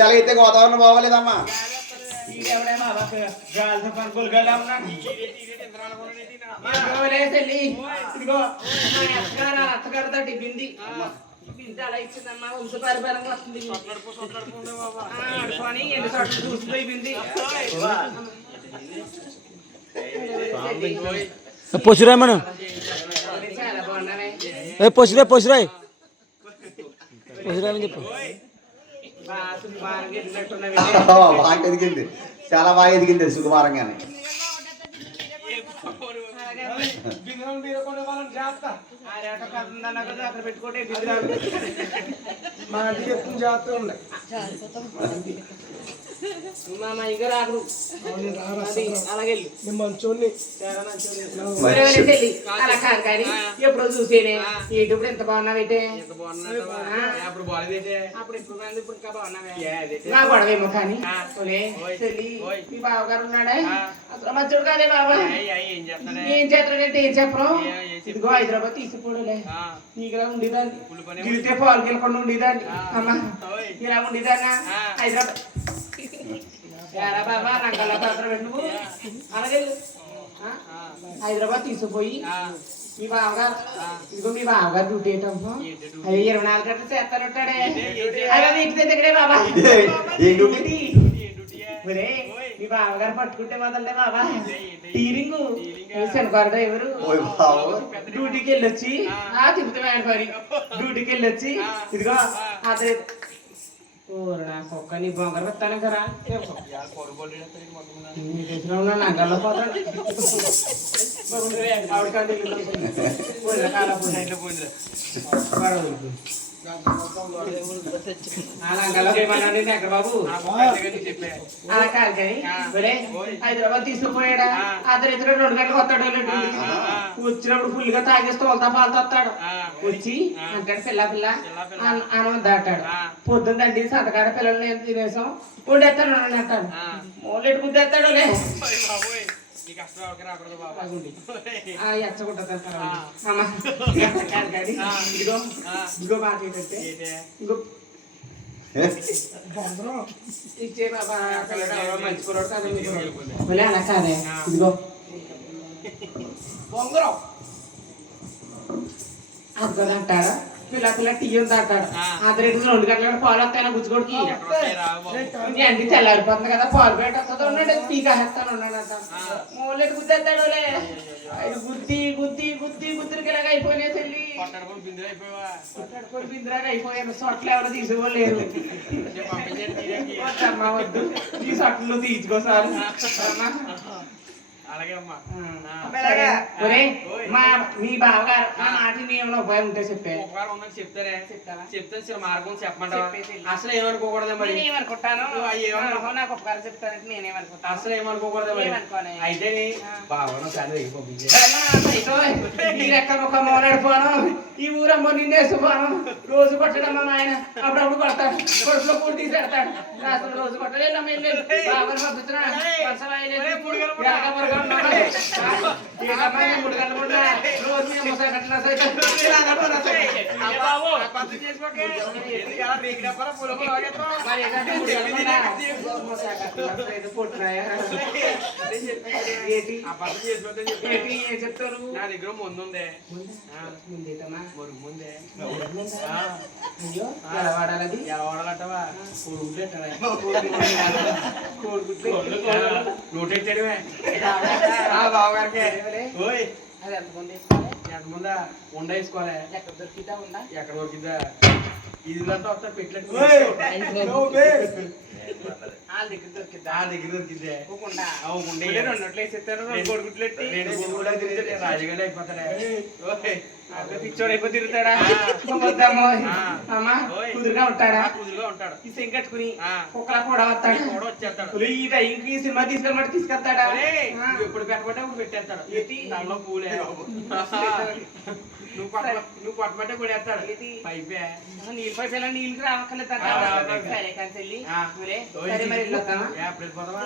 అలాగైతే వాతావరణం బాగోలేదమ్మా. అత్తగారితో బింది అలా ఇచ్చిందమ్మా వంశ పరిపాలనగా వస్తుంది ఎన్ని చోట్ల చూసిపోయింది పొసిరాయి మనం పొసిరాయి పొసిరాయి పొసిరాయని చెప్పు. బాగా ఎదిగింది, చాలా బాగా ఎదిగింది సుకుమారంగానే. ఎప్పుడు చూసేనే ఇప్పుడు ఎంత బాగున్నావైతే నా గొడవేమో కానీ మీ బావగారు ఉన్నాడా అసలు మంచోడు కాదే బాబా. ఏం చేస్తాడంటే ఏం చెప్పరు. ఇదిగో హైదరాబాద్ తీసుకుపోవడలే నీకులా ఉండేదాన్ని గిరితే పాలు గెలకుండా ఉండేదాన్ని అమ్మా ఇలా ఉండేదాన్నా హైదరాబాద్ ఎలా బాబా రంగాల పాత్ర నువ్వు అలాగే హైదరాబాద్ తీసుకుపోయి మీ బావగారు ఇదిగో మీ బావగారు డ్యూటీ ఏంటమ్మా అయ్యో 24 గంటలు చేస్తానంటాడే అలా ఇంటి దగ్గరే బాబా మీ బావగారు పట్టుకుంటే మొదలే బాబా టీరింగ్ శనివారం డ్రైవరు డ్యూటీకి వెళ్ళొచ్చి తిరుగుతా పని డ్యూటీకి వెళ్ళొచ్చి ఇదిగో అదే కుక్క నీ బొంగర వస్తాను కదా నగల్లో పోతాడు బాబు అలా కాదు కానీ హైదరాబాద్ తీసుకుపోయాడా అతను ఇద్దరు 2 గంటలకు వస్తాడు వచ్చినప్పుడు ఫుల్ గా తాగేసి తోలుతా పాలుతా వస్తాడు వచ్చి అంటాడు పిల్ల పిల్ల ఆనంద దాటాడు పొద్దున్న దండి సంతకాడ పిల్లలు నేను తినేసాం వండేస్తాడు అంటాడు మూలెట్టు గుద్దేస్తాడు ఎచ్చకుంటది ఇదిగో ఇదిగో మాట ఏంటంటే ఇంకో ఇచ్చే బాబా మంచి కుర్రాడు కాదు మళ్ళీ అలా కాదే ఇదిగో బొంగరం అంటారా పిల్ల పిల్ల టీ ఉంది అంటాడు అతను 2 గంటల పాలు వస్తాయని గుజ్జుకోడికి ఎండి తెల్లారిపోతుంది కదా పాలు పెట్టేస్తా ఉన్నాడు టీ కాస్తాను ఉన్నాడు అంటాడు మూలెట్టు గుద్దేస్తాడు గుద్ది గుద్ది గుద్ది గుద్దికి ఇలాగ అయిపోయినాయి చెల్లి బిందులాగా అయిపోయాను సొట్లు ఎవరు తీసుకోలేరు అమ్మా వద్దు ఈ సొట్లు తీసుకోసారి మీ బావగారు మా మాట ఏమైనా ఉపాయం ఉంటే చెప్తారే చెప్తాను మార్గం చెప్పమంటావా అసలు ఏమనుకోకూడదు మరి ఏమనుకుంటాను నాకు ఉపకారం చెప్తానంటే నేనేమనుకుంటాను అసలు ఏమనుకోకూడదు మరి అయితే ఎక్కడ ఒక మోనాడిపోను ఈ ఊరమ్మో నిన్నేసిపోను రోజు కొట్టడమ్మా ఆయన అప్పుడప్పుడు కొడతాడు కొడుకులో పూడి తీసేడతాడు అసలు రోజు కొట్టలేదు బాగా పంపిస్తున్నా చెప్తారు నా దగ్గర ముందుందే ముందేటమ్మా ముందే అయ్యో ఎలా వాడాలది ఎలా వాడాలంటావా కోడిగుడ్లు నోటెట్టాడువే బావగారికి ఓయ్ అది ఎంతమంది ఎంతమందా ఉండ వేసుకోవాలి ఎక్కడ దొరికిద్దా ఉందా ఎక్కడ దొరికిందా ఇదిలంతా వస్తా పెట్టలేదు వాళ్ళ దగ్గర దొరికిద్దా ఆ దగ్గర దొరికిందే ఒకుండా అవుకుండే రెండు నోట్లు వేసేస్తారు రెండు కోడిగుడ్లు ఎట్టి రాజుగారు అయిపోతాడే పిచ్చోడు అయిపో తిరుగుతాడా అమ్మా కుదురుగా ఉంటాడా కుదురుగా ఉంటాడు ఈ సెంగ్ కట్టుకుని ఆ. కుక్కలా కూడా వస్తాడు కూడా వచ్చేస్తాడు ఈ టైంకి సినిమా తీసుకెళ్ళమంటే తీసుకెళ్తాడా నువ్వు ఎప్పుడు పెట్టమంటే అప్పుడు పెట్టేస్తాడు ఏంటి? దానిలో పూలే నువ్వు పట్టమంటే కొడేస్తాడు పైపే నీళ్ళు పైపు ఎలా నీళ్ళకి రావక్కర్లేదు సరే కానీ చెల్లి ఆ. ఊరే. సరే మరి వెళ్ళొద్దామా? ఏప్రిల్ పోదామా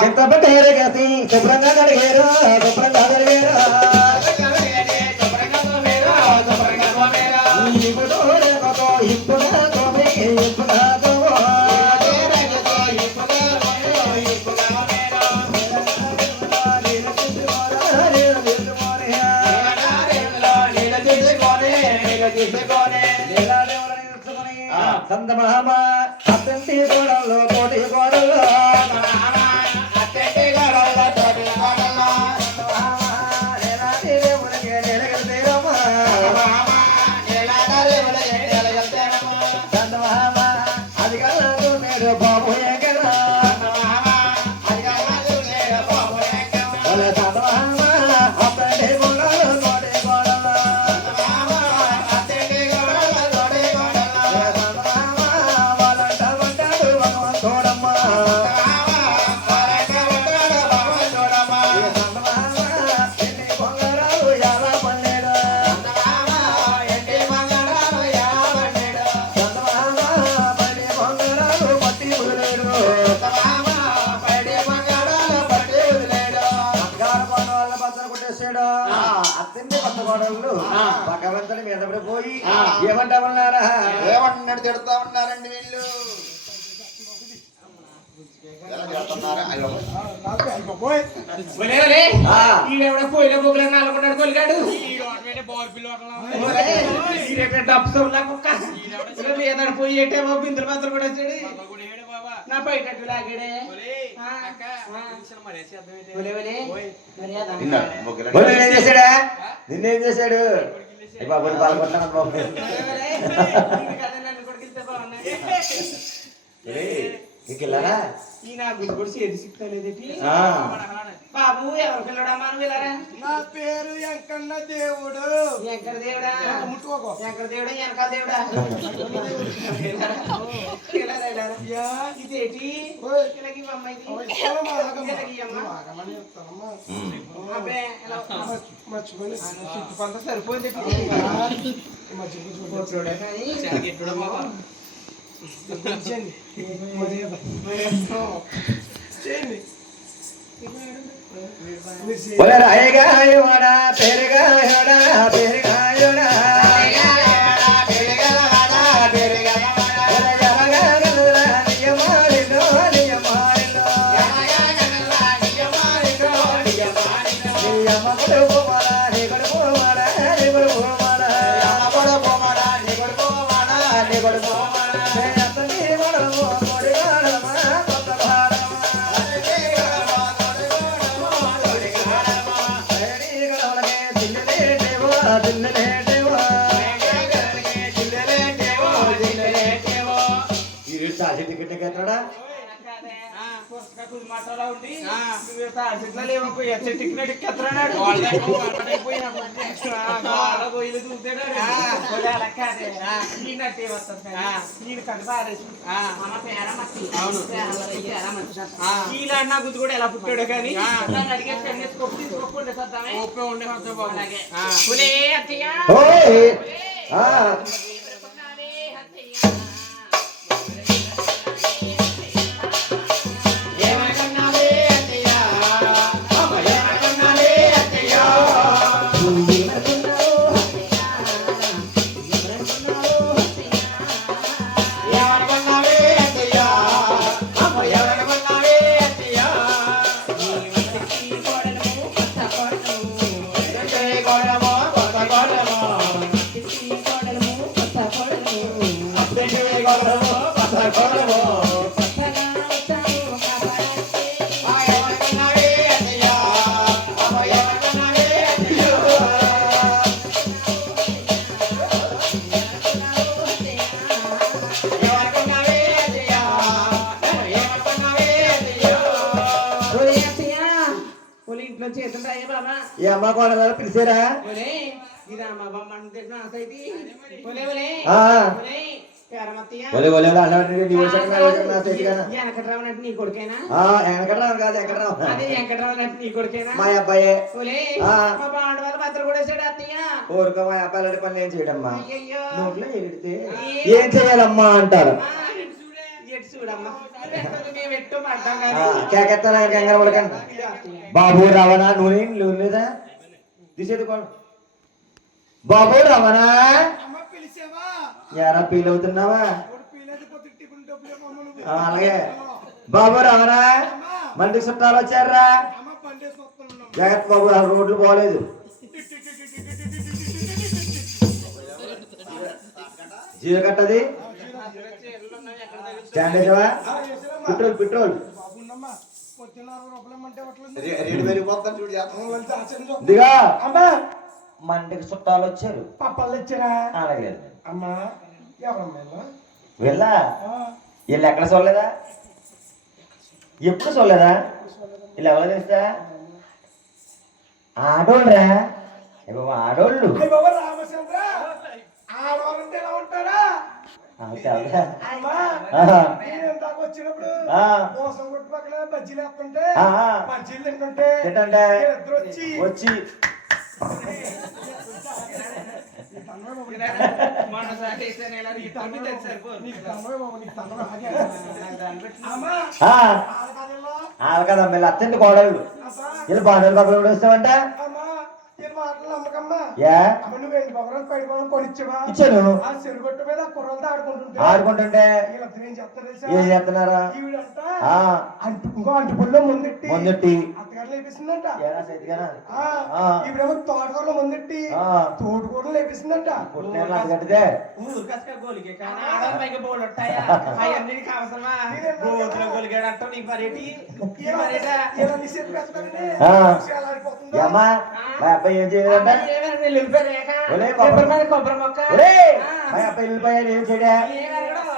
చింతపట్టేరు గతి శుభ్రంగా కడిగేరు శుభ్రంగా కడిగేరు ఇప్పుడా తోమి ఇప్పుడా సంత మహామ అత్తంటి గోడల్లో కోటి గోడల్లో బాబు అత్తింటి కొత్త గోడలు భగవంతుని మీద పోయి ఏమంటామన్నారా ఏమన్నాడు తిడతా ఉన్నారండి వీళ్ళు ఎలా తిడుతున్నారా? అయ్యో. ఈడెవడో పోయిన బొగ్గులు నాలుగున్నాడు కొలిగాడు డబ్బు సౌలా కుక్క ఏదాడు పోయి ఏటేమో బిందులు మాత్రం కూడా వచ్చాడు నా బయట లాగాడే ఏం చేశాడా నిన్నేం చేశాడు బాబు పాల్గొంటున్నాను బాబు నన్ను కొడుకిస్తే బాగున్నాయి ఇంకెళ్ళారా ఈ నా గుడి కూడా చేతి సిక్తలేదేటి బాబు ఎవరు పిల్లడమ్మా నువ్వు వెళ్ళారా నా పేరు వెంకన్న దేవుడు వెంకట దేవుడా ముట్టుకోకో వెంకట దేవుడా వెనకాల దేవుడా ఇదేటి ఇలాగి అమ్మ ఇది ఇలాగి అమ్మ అబ్బే మర్చిపోయి కొంత సరిపోయింది చేయండి రాయగాయోడా పెరగాయోడా పెరగాయోడా నా గుద్దు కూడా ఎలా పుట్టాడు కానీ అడిగే ఉండే చేతులు రాయి బాబా ఏ అమ్మ కోడలు పిలిచారా ఒలే ఇది అమ్మ బామ్మ అంటే ఆసైతి ఒలే ఒలే ఆ. ఒలే పేరమత్తయ్య ఒలే ఒలే అన్నట్టు నీ వచ్చాక వెంకట్రావు అంటే నీ కొడుకేనా వెంకటరావు కాదు వెంకటరావు అదే వెంకట్రావు అంటే నీ కొడుకేనా మా అబ్బాయే ఒలే ఆ. మా బాండ వాళ్ళ భద్ర కూడా వేసాడు అత్తయ్య ఊరుకో మా అబ్బాయి అలాంటి పనులు ఏం చేయడమ్మా అయ్యయ్యో నోట్లో ఎగిడితే ఏం చేయాలమ్మా అంటారు ఎటు చూడమ్మా మేము ఎట్టు పడ్డాం కేకెత్తాను ఆయన కంగారు పడకండి బాబు రవణ నూనె లేదా తీసేదుకోండి బాబు రవణ అమ్మ పిలిచావా ఎరా ఫీల్ అవుతున్నావా ఇప్పుడు పిల్లది పొద్దు టిఫిన్ డబ్బులు మమ్మల్ని అలాగే బాబు రవణ మందికి చుట్టాలు వచ్చారా అమ్మ బండేసి వస్తున్నాం జాగ్రత్త బాబు ఆ రోడ్లు బాగోలేదు జీవ కట్టది స్టాండ్ వేసావా పెట్రోల్ బాబున్నమ్మా పొద్దున్న 60 రూపాయలు ఇమ్మంటే అట్లా రేటు పెరిగిపోతాను చూడు ఆచరణ దిగా అమ్మా మందికి చుట్టాలు వచ్చారు పప్పాలు తెచ్చారా అలాగే అమ్మా ఎవరమ్మా వెళ్ళా వీళ్ళు ఎక్కడ చూడలేదా ఎప్పుడు చూడలేదా వీళ్ళు ఎవరు తెలుసా ఆడోళ్ళరా ఆడోళ్ళు అయ్య బాబా రామచంద్ర ఆడవాళ్ళంటే ఎలా ఉంటారా అమ్మా నేను ఇందాక వచ్చినప్పుడు మోసం కొట్టు పక్కన బజ్జీలు వేస్తుంటే బజ్జీలు తింటుంటే ఇద్దరు వచ్చి నీకు తన్నువే బాబు, నీకు తన్నువే. అమ్మా కదా మళ్ళీ అత్యంత కోడళ్ళు అబ్బా, వీళ్ళు బాధలు బాబులు కూడా వస్తావంట అమ్మా ఈ మాటలు నమ్మకమ్మా. యా అమ్మ నువ్వు 20 బొమ్మలు పైడి బొమ్మలు కొనిచ్చావా? ఇచ్చాను ఆ చెరుగొట్టు మీద కుర్రలతో ఆడుకుంటుంటే ఆడుకుంటుంటే వీళ్ళిద్దరు ఏం చేస్తారు తెలుసా? ఏం చేస్తున్నారా ఈవిడంట ఆ ఇంకో అంటుపుల్లో ముందెట్టి ముందెట్టి అత్తగారు లేపిస్తుందంట. ఏరా సైతిగానా ఈవిడేమో తోటకూరలో ముందెట్టి తోటకూరలు లేపిస్తుందంట. పుట్టిన కట్టితే ఊరికసగా గోలిగే కానీ ఆడవాళ్ళకి బోర్డు ఉంటాయా అవన్నీ నీకు అవసరమా గోతులో గోలిగాడు అంటావు నీకు మరేటి మరేటా ఇలా నిషేధ పెడతానని విషయాలు ఆడిపోతుందా? అమ్మా మా అబ్బాయి ఏం చేయలేదంట కొబ్బరి మొక్క మా అబ్బాయి వెళ్ళిపోయాడు ఏం చేయడా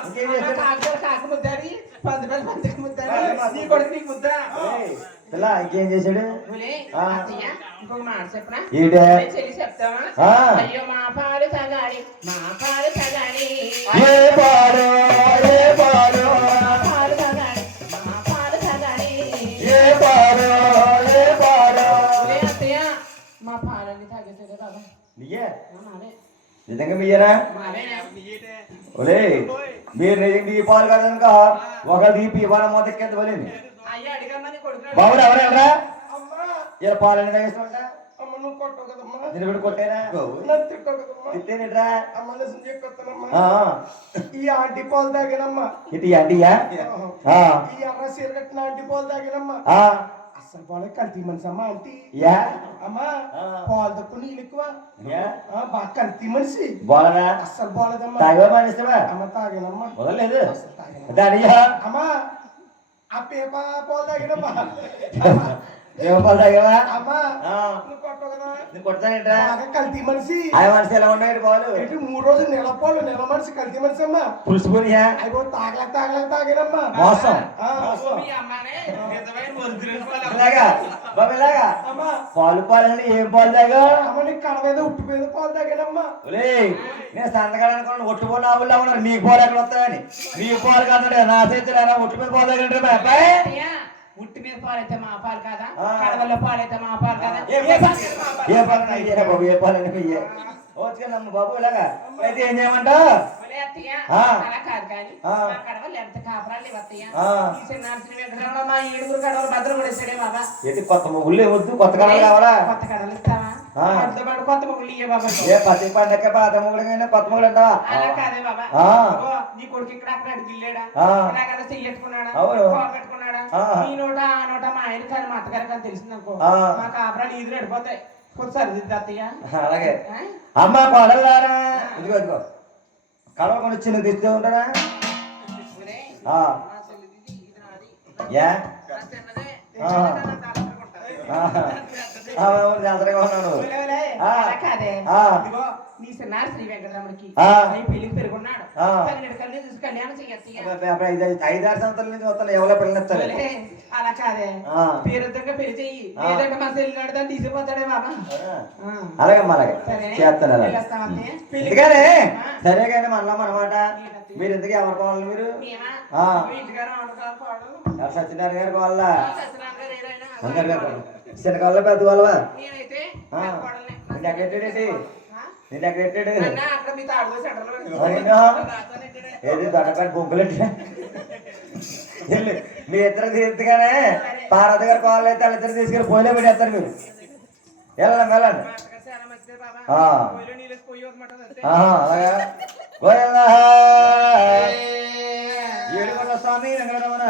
ఇంకేం చేస్తాడు కాకు ముద్దాడి పంది పది పందికి ముద్దాడి నీ కొడుకు నీకు ముద్దా పిల్ల ఇంకేం చేశాడు ఇంకొక మాట చెప్పనా ఏంటే చెల్లి చెప్తావా అయ్యో మా పాలు తగాలి మా పాలు తగాలి ఏ పాడు ఏ పాడు పాలు తగాలి మా పాలు తగాలి ఏ పాడు ఏ పాడు అత్తయ్య మా పాలన్నీ తాగేసాడు బాబా నీయే మాదే నిజంగా మీయేనా మాదేనా ఒలే మీరు నిజంగా ఈ పాలు కదనుక ఒక దీపి ఇవాళ మొదకెంత పోలేని అయ్యా అడిగమ్మని కొడుకున్నాడు బాబు ఎవరా అమ్మా ఇలా పాలని తాగేస్తుంటా అమ్మ నువ్వు కొట్టవు కదమ్మా, నిలబడి కొట్టేనా నన్ను తిట్టవు కదమ్మా. తిట్టేనిట్రా అమ్మ నిజం చెప్పేస్తానమ్మా. ఈ ఆంటీ పాలు తాగానమ్మా. ఇటు అంటియా ఈ అమ్మ సీర కట్టిన ఆంటీ పాలు తాగానమ్మా. అసలు పాలు కల్తీ మనిషి అమ్మ ఆంటీ. యా అమ్మా పాలు తక్కువ నీళ్ళు ఎక్కువ. యా బాగా కల్తీ మనిషి. బోలనా అస్సలు బాలేదమ్మా. తాగో మానేస్తావా అమ్మ తాగానమ్మా. మొదలలేదు అసలు తాగానమ్మా. దానియా అమ్మా ఆ పేప పాలు తాగానమ్మా. ఏమో పాలు తాగావా అమ్మా నువ్వు కొట్టవు కదా. నువ్వు కొడతానేట్రా బాగా కల్తీ మనిషి. ఆయన మనసు ఎలా ఉన్నాయి పాలు ఏంటి 3 రోజులు నెల పాలు నెల మనిషి కల్తీ మనిషి అమ్మా. పులుసు పోనీయా అయిపో తాగలేక తాగానమ్మా. మోసం మీ అమ్మానే నిజమైన ఒరిజినల్ పాలు ఇలాగా బాబు ఇలాగా అమ్మా పాలు పాలని ఏం పాలు తాగా అమ్మ నీకు కడ మీద ఉట్టు మీద పాలు తాగానమ్మా. ఒరే నేను సంతకాడ అనుకోండి ఒట్టు పోయిన ఆవుల్లో ఉన్నారు నీకు పాలు ఎక్కడ వస్తాయని నీ పాలు కాదండి నా చేతులు ఒట్టు మీద పాలు తాగండి మా అబ్బాయి ఉట్టి మీద పాలైతే మా పాలు కాదా కడవల్లో పాలైతే మా పాలు కాదా ఏ పాలు అయ్యా బాబు ఏ పాలు అయ్యే వచ్చుకెళ్ళమ్మ బాబు ఇలాగా అయితే ఏం చేయమంటావు అలా కాదు కానీ మా కడవలు ఎంత కాపరాలు వస్తాయా ఈ చిన్నార్చిన విగ్రహంలో మా 7 కడవలు భద్రం కూడా ఇస్తాడే బాబా ఏంటి కొత్త మొగుళ్ళు వద్దు కొత్త కడలు కావాలా కొత్త కడవలు ఇస్తావా అందులో పాటు కొత్త మొగుళ్ళు ఇయ్యే బాబా ఏ పది పండగ పాత మొగుడు కొత్త మొగుడు అంటావా అలా కాదే బాబా నీ కొడుకు ఇక్కడ అక్కడ అడిగిల్లేడా ఇలాగ చెయ్యట్టుకున్నాడా పోగొట్టుకున్నాడా ఈ నోట ఆ నోట మా ఆయన కానీ మా అత్తగారు కానీ తెలిసిందనుకో మా కాపరాలు ఈదులు అడిపోతాయి కొంచెం సరిదిద్దయ్యా అలాగే అమ్మ కొడలారా ఇదిగో ఇదిగో కడవ కొని చిన్న తెస్తూ ఉంటారా యా ఉన్నాను కాదే నీ సిన్నారి శ్రీ వెంకటరమణకి ఆ. నీ పెళ్లికి పెరుగున్నాడు ఆ. 12 కళ్ళు చూసి కళ్యాణం చెయ్యొచ్చు అప్పుడు 5-6 సంవత్సరాల నుంచి వస్తాను ఎవరో పిల్లనిస్తారు అలా కాదే ఆ. పేరుద్దగా పెళ్లి చెయ్యి ఆ. లేదంటే మన సెల్లి నడతాను తీసిపోతాడే బాబా అలాగేమ్మా అలాగే సరే చేస్తాను అలాగే వెళ్ళొస్తామంతే. ఎందుకనే సరే కానీ మనలో అనమాట మీరు ఎందుకు ఎవరు కావాలి మీరు మేమా? ఆ. మీ ఇంటికాడ వంటకాలు పాడు. సత్యనారాయణ గారి వాళ్ళ సత్యనారాయణ గారు ఏరైనా అందరు గారు చిన్న కాళ్ళ పెద్ద వాళ్ళవా నేనైతే ఆ. పెద్ద కోడల్ని. నేను ఎక్కడ పెట్టాడేంటి ఆ? నేను ఎక్కడ పెట్టాడు అన్న అక్కడ మీ తాడుదో సెంటర్లో పెట్టు. అవునా? రాత్రి ఎక్కడే? ఏది దొండకాయ బొంకులంటే మీ ఇద్దరు తీర్చుగానే పార్వతి గారి కాళ్ళు అయితే వాళ్ళిద్దరు తీసుకెళ్ళి పోయిలో పెట్టేస్తారు మీరు వెళ్ళండి వెళ్ళండి మా అత్తగారు చాలా మంచిదే బాబా. ఆ. పొయ్యిలో నీళ్ళు వేసి పొయ్యి వదలమంటది అంతే. ఆహా, అలాగా గోవిందా ఏడుకొండల స్వామి వెంకటరమణ